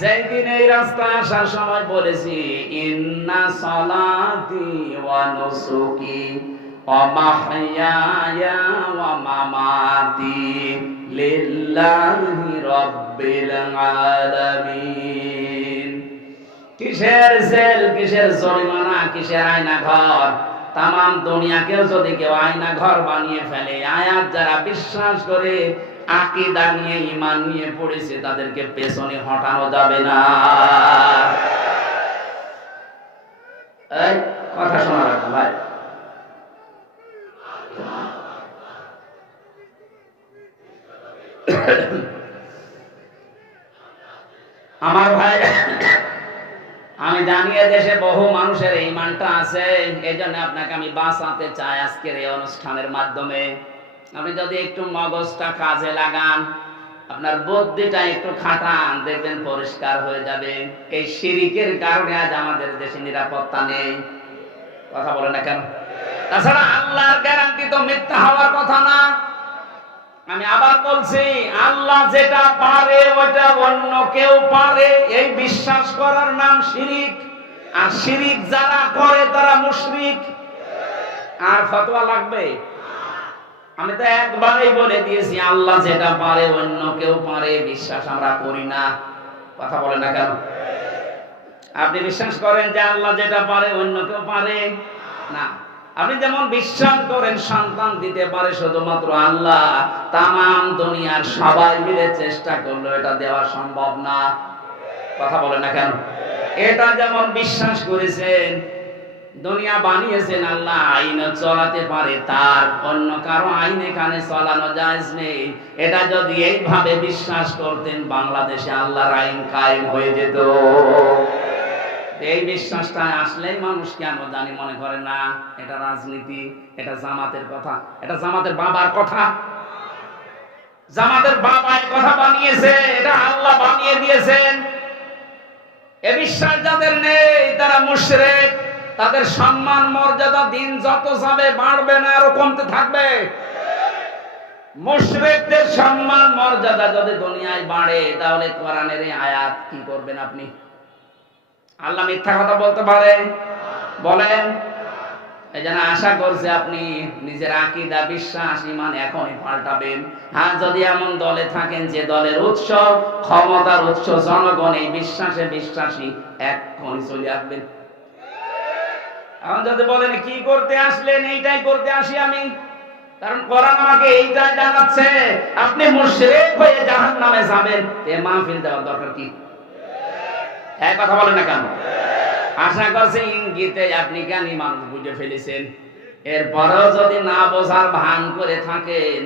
যেই দিন এই রাস্তায় আসার সময় বলেছি ইন্না সলাতি ওয়া নুসুকি ওয়া মাহইয়ায়া ওয়া মামাতি লিল্লাহি রাব্বিল আলামিন। কিসের জেল, কিসের জরিমানা, কিসের আয়না ঘর? তামাম দুনিয়াকেও যদি কেউ আয়না ঘর বানিয়ে ফেলে, আয়াত যারা বিশ্বাস করে, আকীদা নিয়ে, ঈমান নিয়ে পড়েছে, তাদেরকে পেছনে হটানো যাবে না। এই কথা শোনা রাখো ভাই। আমার ভাই, আমি জানি দেশে বহু মানুষের ঈমানটা আছে, এই জন্য আপনাকে আমি বাঁচাতে চাই আজকের এই অনুষ্ঠানের মাধ্যমে। আপনি যদি একটু মগজটা কাজে লাগান, আপনার বুদ্ধিটা একটু খাটান, দেখবেন পরিষ্কার হয়ে যাবে। এই শিরিকের কারণে আজ আমাদের দেশে নিরাপত্তা নেই। কথা বলে না কেন? তাছাড়া আল্লাহর গ্যারান্টি তো মিথ্যা হওয়ার কথা না। আমি আবার বলছি, আল্লাহ যেটা পারে ওটা অন্য কেউ পারে, এই বিশ্বাস করার নাম শিরিক। আর শিরিক যারা করে তারা মুশরিক। আর ফতোয়া লাগবে? আমি তো একবারই বলে দিয়েছি, আল্লাহ যেটা পারে অন্য কেউ পারে, বিশ্বাস আমরা করি না। কথা বলে না কেন? আপনি বিশ্বাস করেন যে আল্লাহ যেটা পারে অন্য কেউ পারে না? আপনি যেমন বিশ্বাস করেন সন্তান দিতে পারে শুধুমাত্র আল্লাহ, তামাম দুনিয়ার সবাই মিলে চেষ্টা করলো এটা দেওয়া সম্ভব না। কথা বলে না কেন? এটা যেমন বিশ্বাস করেছেন দুনিয়া বানিয়েছেন আল্লাহ, আইন চলাতে পারে, তার অন্য কারো আইন এখানে চলানো জায়েজ নেই, এটা যদি এইভাবে বিশ্বাস করতেন, বাংলাদেশে আল্লাহর আইন কায়েম হয়ে যেত। এই বিশ্বাসটা আসলেই মানুষ কেন জানি মনে করে না এটা রাজনীতি, এটা জামাতের কথা, এটা জামাতের বাবার কথা। জামাতের বাবা এই কথা বানিয়েছে, এটা আল্লাহ বানিয়ে দিয়েছেন। এ বিশ্বাস যাদের নেই তারা মুশরিক। তাদের সম্মান মর্যাদা দিন যত যাবে বাড়বে না, আরো কমতে থাকবে। মুশরিকদের সম্মান মর্যাদা যদি দুনিয়ায় বাড়ে, তাহলে কোরআনের এই আয়াত কি করবেন আপনি? আল্লাহ মিথ্যা কথা বলতে পারে? বলেন। এই জন্য আশা করছি আপনি নিজের আকীদা, বিশ্বাস, ঈমান এখনই পাল্টাবেন। হ্যাঁ, যদি এমন দলে থাকেন যে দলের উৎস, ক্ষমতার উৎস জনগণ, এই বিশ্বাসে বিশ্বাসী, এখনই চলে আসবেন। এখন যদি বলেন কি করতে আসলেন, এইটাই করতে আসি আমি, কারণ কোরআন আমাকে এইটাই জানাচ্ছে আপনি মুশরিক হয়ে জাহান্নামে যাবেন, এ মাহফিল দেওয়ার দরকার কি? এক কথা বলেন না কেন? আশা করছি ইঙ্গিতে আপনি জ্ঞানী মানুষ বুঝে ফেলেছেন। এরপরেও যদি না বোঝার ভান করে থাকেন,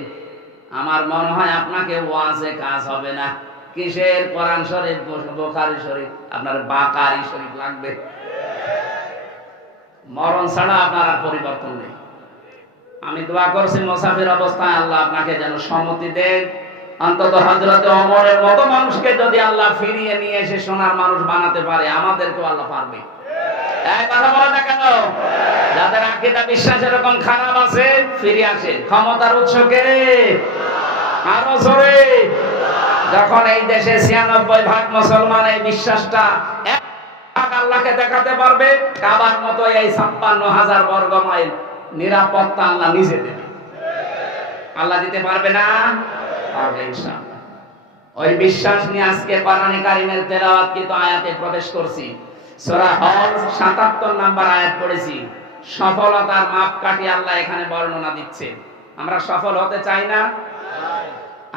আমার মনে হয় আপনাকে ওয়াজে কাজ হবে না। কিসের কোরআন শরীফ, বুখারী শরীফ? আপনার বাকারি শরীফ লাগবে। মরণ ছাড়া আপনার আর পরিবর্তন নেই। আমি দোয়া করছি মুসাফির অবস্থায় আল্লাহ আপনাকে যেন সম্মতি দেন, অন্তত হযরত ওমরের মতো মানুষকে যদি আল্লাহ ফিরিয়ে নিয়ে এসে সোনার মানুষ বানাতে পারে, আমাদেরকেও আল্লাহ পারবে। এই কথা বলে না কেন? যাদের আকীদা বিশ্বাস এরকম খারাপ আছে, ফিরে আসেন। ক্ষমতার উৎস কে? আরো জোরে। যখন এই দেশে ৯৬% মুসলমান এই বিশ্বাসটা এক ভাগ আল্লাহকে দেখাতে পারবে, কাবার মতো এই ৫৬,০০০ বর্গ মাইল নিরাপত্তা আল্লাহ নিজে দেবে। আল্লাহ দিতে পারবে না? পারবে ইনশাআল্লাহ। ওই বিশ্বাস নিয়ে আজকে কোরআনে কারীমের তেলাওয়াতকৃত আয়াতে প্রবেশ করছি। সূরা হজ ৭৭ নম্বর আয়াত পড়েছি। সফলতার মাপকাঠি আল্লাহ এখানে বর্ণনা দিচ্ছে। আমরা সফল হতে চাই না?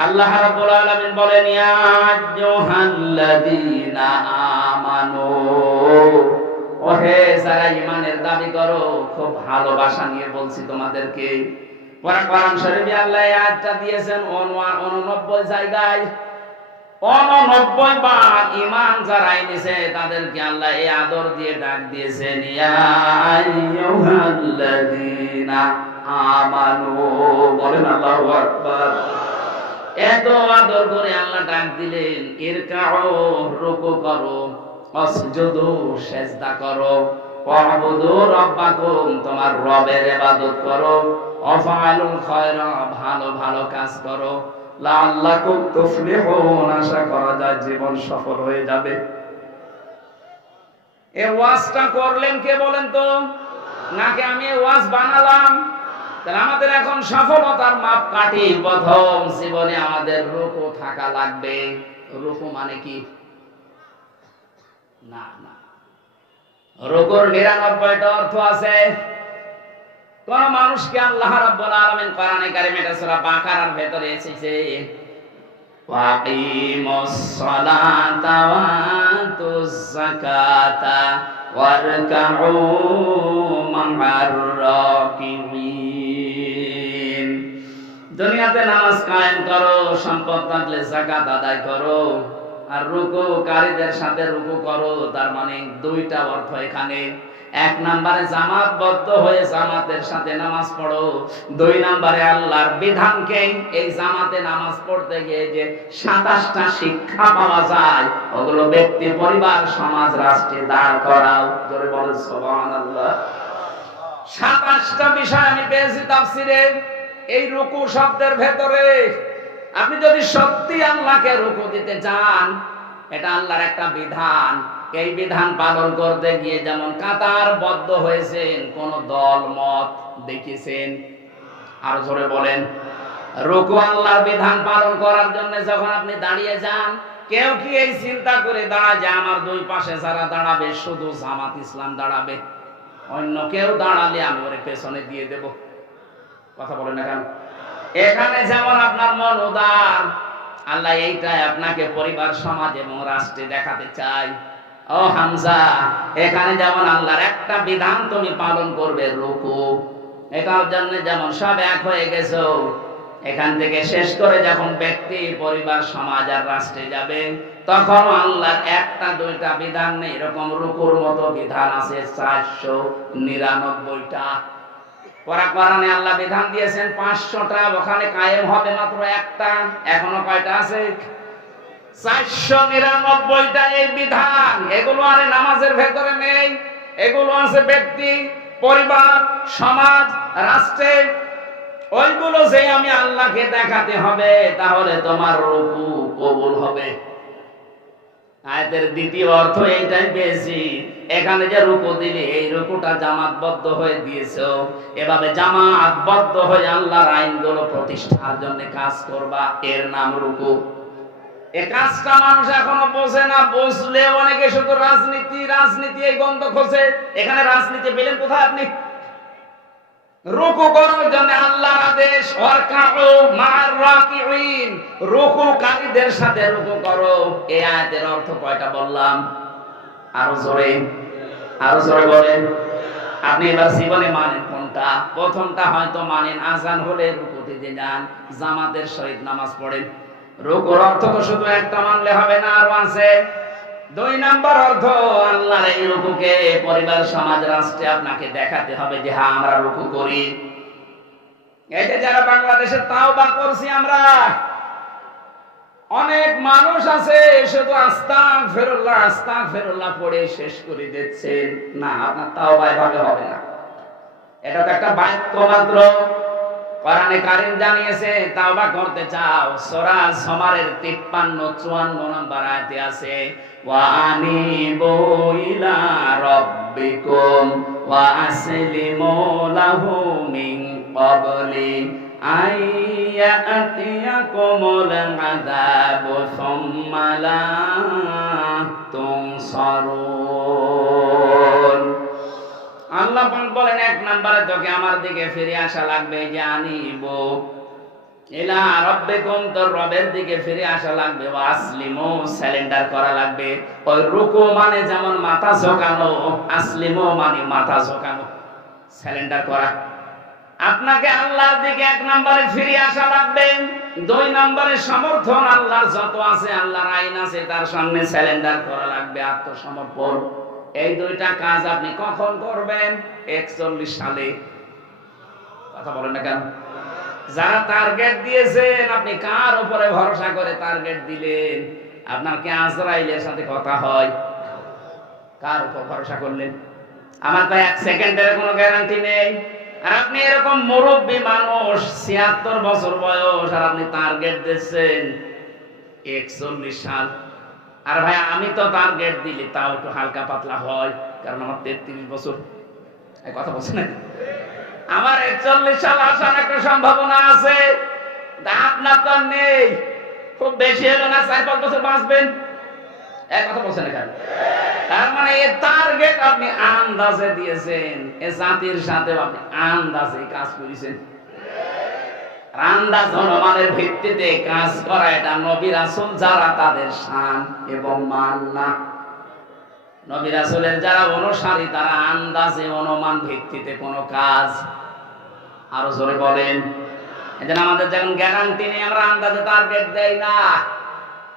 আল্লাহ রাব্বুল আলামিন বলেন, ইয়া আইয়ুহাল্লাযীনা আমানু, ওহে যারা ঈমানের দাবি করো, খুব ভালোবাসা নিয়ে বলছি তোমাদেরকে। কোরআন শরীফে আল্লাহ এই আয়াতটা দিয়েছেন 89 জায়গায়। 89 বার ঈমান যারা এনেছে তাদেরকে আল্লাহ এই আদর দিয়ে ডাক দিয়েছেন, ইয়া আইয়ুহাল্লাযীনা আমানু। বলেন আল্লাহু আকবার। এত আদর করে আল্লাহ ডাক দিলেন, ইরকাউ, রুকু করো, ওয়াসজুদু, সিজদা করো, ওয়াবুদু রাব্বাকুম, তোমার রবের ইবাদত করো, ওয়াফআলুল খায়রা, ভালো ভালো কাজ করো, লাআল্লাকুম তুফলিহুন, আশা করা যায় জীবন সফল হয়ে যাবে। এই ওয়াজটা করলেন কে বলেন তো? নাকি আমি এই ওয়াজ বানালাম? তাহলে আমাদের এখন সফলতার মাপকাঠি, প্রথম জীবনে আমাদের রুকু থাকা লাগবে। রুকু মানে কি? না না, রুকুর ৯৯টা অর্থ আছে। কোন মানুষকে আল্লাহ রাব্বুল আলামিন কোরআনে কারীমে সূরা বাকারার ভেতরে এসেছে, ওয়াকিমুস সালাতা ওয়া আতুজ যাকাতা ওয়ারকাউ মা'আর রাকিঈন। দুনিয়াতে নামাজ কায়েম করো, সম্পদ থাকলে যাকাত আদায় করো, আর রুকুকারীদের সাথে রুকু করো। তার মানে দুইটা অর্থ এখানে। এক নম্বরে জামাতবদ্ধ হয়ে জামাতের সাথে নামাজ পড়ো। দুই নম্বরে আল্লাহর বিধানকে এই জামাতে নামাজ পড়তে গিয়ে যে ২৭টা শিক্ষা পাওয়া যায়, ওগুলো ব্যক্তি, পরিবার, সমাজ, রাষ্ট্রে দাঁড় করাও। জোরে বলেন সুবহানাল্লাহ। ২৭টা বিষয় আমি পেয়েছি তাফসীরে এই রুকু শব্দের ভেতরে। আপনি যদি সত্যি আল্লাহকে রুকু দিতে চান, এটা আল্লাহর একটা বিধান। এই বিধান পালন করতে গিয়ে যেমন কাতারবদ্ধ হয়েছেন, কোন দল মত দেখেছেন? আর জোরে বলেন। রুকু আল্লাহর বিধান পালন করার জন্য যখন আপনি দাঁড়িয়ে যান, কেউ কি এই চিন্তা করে দাঁড়ায় যে আমার দুই পাশে যারা দাঁড়াবে শুধু জামাত ইসলাম দাঁড়াবে, অন্য কেউ দাঁড়ালে আমি ওরে পেছনে দিয়ে দেব? কথা বলেন না কেন? এখানে যেমন আপনার মন উদার, আল্লাহ এইটাই আপনাকে পরিবার, সমাজ এবং রাষ্ট্রে দেখাতে চাই। ও হামজা, এখানে যেমন আল্লাহর একটা বিধান তুমি পালন করবে, রুকু, এটার জন্য যেমন সব এক হয়ে গেছো, এখান থেকে শেষ করে যখন ব্যক্তি, পরিবার, সমাজ আর রাষ্ট্রে যাবে, তখন আল্লাহর একটা দুইটা বিধান নেই, এরকম রুকুর মতো বিধান আছে ৪৯৯টা। কোরআনে আল্লাহ বিধান দিয়েছেন ৫০০টা, ওখানে কায়েম হবে মাত্র একটা। এখনো কয়টা আছে? ৪৯৯টা এই বিধান। এগুলো আর নামাজের ভেতরে নেই, এগুলো আছে ব্যক্তি, পরিবার, সমাজ, রাষ্ট্রে। ওইগুলো যে আমি আল্লাহকে দেখাতে হবে, তাহলে তোমার রুকু কবুল হবে। আয়াতের দ্বিতীয় অর্থ এইটাই পেয়েছি। এখানে যে রুকু দিলে, এই রুকুটা জামাতবদ্ধ হয়ে দিয়েছো, এভাবে জামাতবদ্ধ হয়ে আল্লাহর আইনগুলো প্রতিষ্ঠার জন্য কাজ করবা, এর নাম রুকু। এই কাজটা মানুষ এখনো বোঝে না। বুঝলে অনেকে শুধু রাজনীতি রাজনীতি এই গন্ধ খোঁজে। এখানে রাজনীতি পেলেন কোথায় আপনি? রুকু করার জন্য আল্লাহর আদেশ, ওয়ারকাউ মা'আর রাকিঈন, রুকুকারীদের সাথে রুকু করো। এই আয়াতের অর্থ কয়টা বললাম? আরো জোরে, আরো জোরে বলেন। আপনি এবার জীবনে মানেন কোনটা? প্রথমটা হয়তো মানেন, আজান হলে রুকু দিতে যান, জামাতের সহিত নামাজ পড়েন। রুকুর অর্থ তো শুধু একটা মানলে হবে না, আরো আছে। 2 নাম্বার অর্থ, আল্লাহর এই রুকুকে পরিবার, সমাজ, রাষ্ট্রে আপনাকে দেখাতে হবে যে হ্যাঁ আমরা রুকু করি। এই যে যারা বাংলাদেশে তাওবা করছি আমরা, অনেক মানুষ আছে শুধু আস্তাগফিরুল্লাহ আস্তাগফিরুল্লাহ পড়ে শেষ করে দিচ্ছেন। না, আপনার তাওবা এভাবে হবে না। এটা তো একটা বাক্য মাত্র। কোরআনে কারীম জানিয়েছে, তাওবা করতে চাও, সূরা জুমারের 53-54 নম্বর আয়াতে আছে, ওয়া আনিবু ইলা রাব্বিকুম ওয়া আসলিমু লাহু মিন ক্বাবলি আইয়াতিয়াকুমুল আযাবু সুম্মা লা তুনসারুন। আল্লাহ পাক বলেন, 1 নম্বরে তোকে আমার দিকে ফিরে আসা লাগবে, যে আনিবু ইলা রাব্বিকুম, তোর রবের দিকে ফিরে আসা লাগবে, ওয়া আসলিমু, সারেন্ডার করা লাগবে। ওই রুকু মানে যেমন মাথা ঝোঁকানো, আসলিমু মানে মাথা ঝোঁকানো, সারেন্ডার করা। আপনাকে আল্লাহর দিকে 1 নম্বরে ফিরে আসা লাগবে। 2 নম্বরে সমর্থন, আল্লাহর যত আছে, আল্লাহর আইন আছে, তার সামনে সারেন্ডার করা লাগবে, আত্মসমর্পণ। এই 2টা কাজ আপনি কখন করবেন? 41 সালে। কথা বলেন না কেন? যারা টার্গেট দিয়েছেন, আপনি কার উপরে ভরসা করে টার্গেট দিলেন? আপনার কি আজরাইলের সাথে কথা হয়? কার উপর ভরসা করলেন? আমার তো 1 সেকেন্ডের কোনো গ্যারান্টি নেই। আর আপনি এরকম মুরব্বী মানুষ, 76 বছর বয়স, আর আপনি টার্গেট দিচ্ছেন 41 সাল। আর ভাই, আমি তো টার্গেট দিলে তাও একটু হালকা পাতলা হয়, কারণ আমার 33 বছর। এই কথা বলছেন না? আমার 41 সাল আসার একটা সম্ভাবনা আছে, আপনার তো নেই। খুব বেশি হলো না 4-5 বছর বাঁচবেন। এই কথা বলছেন না কেন? তার মানে এই টার্গেট আপনি আন্দাজে দিয়েছেন, এই জাতির সাথে আপনি আন্দাজে কাজ করেছেন। আন্দাজ অনুমানের ভিত্তিতে কাজ করা, এটা নবী রাসূল যারা, তাদের শান এবং মান না। নবী রাসূলের যারা অনুসারী, তারা আন্দাজে অনুমান ভিত্তিতে কোনো কাজ। আরো জোরে বলেন। এজন্য আমাদের যখন গ্যারান্টি নেই, আমরা আন্দাজে টার্গেট দেই না।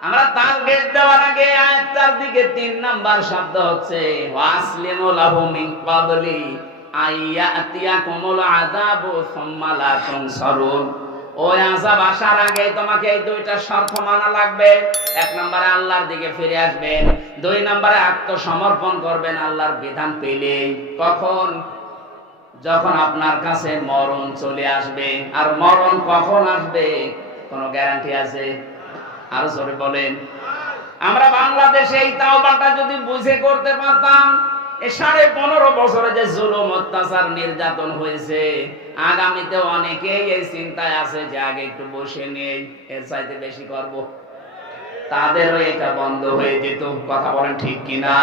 আমরা টার্গেট দেওয়ার আগে আয়াতটার দিকে 3 নাম্বার শব্দ হচ্ছে, ওয়াসলিমু লাহু মিন ক্বাবলি আইয়াতিয়াকুমুল আযাবু সুম্মা লা তুনসারুন। ওই আযাব আসার আগে তোমাকে এই 2টা শর্ত মানা লাগবে। 1 নম্বরে আল্লাহর দিকে ফিরে আসবেন, 2 নম্বরে আত্মসমর্পণ করবেন আল্লাহর বিধান পেলে। কখন? যখন আপনার কাছে মরণ চলে আসবে। আর মরণ কখন আসবে কোনো গ্যারান্টি আছে? আরো জোরে বলেন। আমরা বাংলাদেশে এই তাওবাটা যদি বুঝে করতে পারতাম, এই 15.5 বছরে যে জুলুম, অত্যাচার, নির্যাতন হয়েছে, আগামীতে অনেকেই এই চিন্তায় আছে যে আগে একটু বসে নেই, এর চাইতে বেশি করব। তাদেরও এটা বন্ধ হয়ে যেত। কথা বলেন ঠিক কিনা?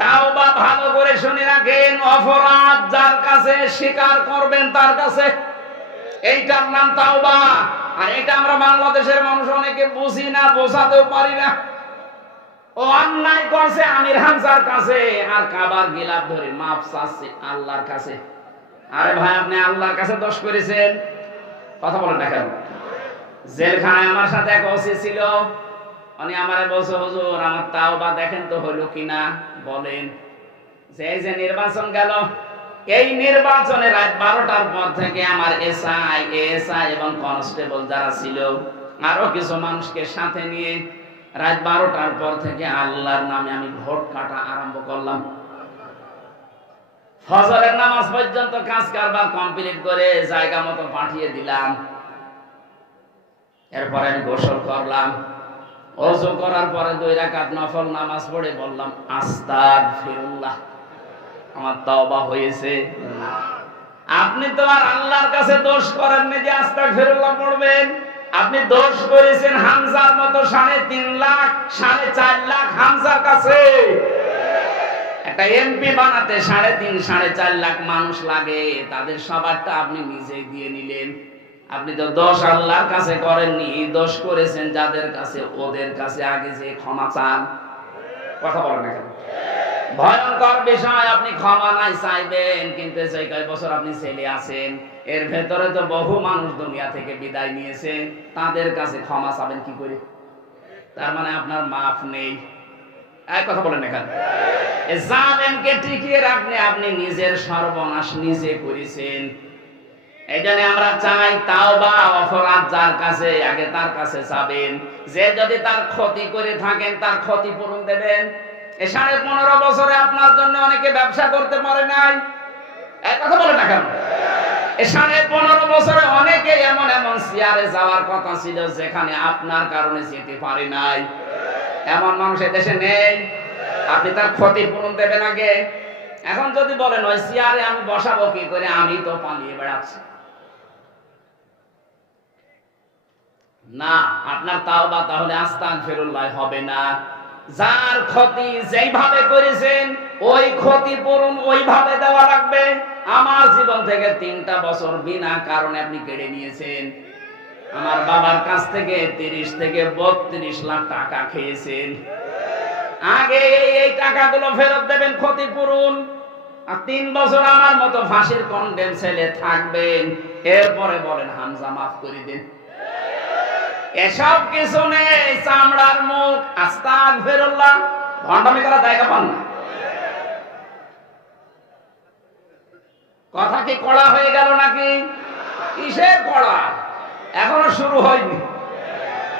তাওবা ভালো করে শুনে রাখেন, অপরাধ যার কাছে স্বীকার করবেন তার কাছে, এইটার নাম তাওবা। আর এটা আমরা বাংলাদেশের মানুষ অনেকে বুঝি না, বোঝাতেও পারি না। ও অন্যায় করছে আমির হামজার কাছে, আর কাবার গিলাফ ধরে মাফ চাচ্ছে আল্লাহর কাছে। আরে ভাই, আপনি আল্লাহর কাছে দোষ করেছেন। কথা বলেন না কেন? জেলখানায় আমার সাথে এক ওসি ছিল, উনি আমারে বলছে, হুজুর আমার তাওবা দেখেন তো হলো কিনা, বলেন। যে নির্বাচন গেল, এই নির্বাচনে রাত 12টার পর থেকে আমার এসআই, এএসআই এবং কনস্টেবল যারা ছিল, আরো কিছু মানুষকে সাথে নিয়ে রাত 12টার পর থেকে আল্লাহর নামে আমি ভোট কাটা আরম্ভ করলাম। ফজরের নামাজ পর্যন্ত কাজ কারবার কমপ্লিট করে জায়গা মতো পাঠিয়ে দিলাম। এরপরে আমি গোসল করলাম, ওযু করার পরে 2 রাকাত নফল নামাজ পড়ে বললাম, আস্তাগফিরুল্লাহ, আমার তাওবা হয়েছে। আপনি তো আর আল্লাহর কাছে দোষ করেননি যে আস্তাগফিরুল্লাহ পড়বেন। আপনি দোষ করেছেন হামজার মতো 3.5 লাখ 4.5 লাখ হামজার কাছে। একটা এমপি বানাতে 3.5-4.5 লাখ মানুষ লাগে, তাদের সবারটা আপনি নিজেই দিয়ে নিলেন। আপনি তো দোষ আল্লাহর কাছে করেননি, দোষ করেছেন যাদের কাছে, ওদের কাছে আগে যে ক্ষমা চান। কথা বলেন না কেন? ভয়ঙ্কর বিষয়। আপনি ক্ষমা নাই চাইবেন, কিন্তু সেই কয় বছর আপনি ছেলে আছেন, এর ভেতরে তো বহু মানুষ দুনিয়া থেকে বিদায় নিয়েছে, তাদের কাছে ক্ষমা চাবেন কি করে? তার মানে আপনার মাফ নেই। এক কথা বলেন এখানে, জালেমকে টিকিয়ে রাখলে আপনি নিজের সর্বনাশ নিজে করেছেন। এই জন্য আমরা চাই তাওবা, অপরাধ যার কাছে আগে তার কাছে যাবেন। যে যদি তার ক্ষতি করে থাকেন তার ক্ষতিপূরণ দেবেন। এই 15.5 বছরে আপনার জন্য অনেকে ব্যবসা করতে পারে নাই, এক কথা বলে না কেন? এই 15.5 বছরে অনেকে এমন এমন চেয়ারে যাওয়ার কথা ছিল যেখানে আপনার কারণে যেতে পারে নাই। এমন মানুষ দেশে নেই। আপনি তার ক্ষতিপূরণ দেবেন আগে। এখন যদি বলেন ওই চেয়ারে আমি বসাবো কি করে, আমি তো পালিয়ে বেড়াচ্ছি, না, আপনার তাওবা তাহলে আস্তাগফিরুল্লাহ হবে না। যার ক্ষতি যেইভাবে করেছেন ওই ক্ষতিপূরণ ওইভাবে দেওয়া লাগবে। আমার জীবন থেকে 3টা বছর বিনা কারণে আপনি কেড়ে নিয়েছেন। আমার বাবার কাছ থেকে 30 থেকে 32 লাখ টাকা খেয়েছেন। আগে এই টাকাগুলো ফেরত দেবেন, ক্ষতিপূরণ। আর 3 বছর আমার মতো ফাঁসির কন্ডেম ছেলে থাকবেন, এরপরে বলেন হামজা মাফ করে দেন। এসব কিছু নেই, চামড়ার মুখ, আস্তাগফিরুল্লাহ, ভণ্ডামি করার জায়গা পান না। কথা কি কড়া হয়ে গেল নাকি? কিসের কড়া? এখনো শুরু হয়নি।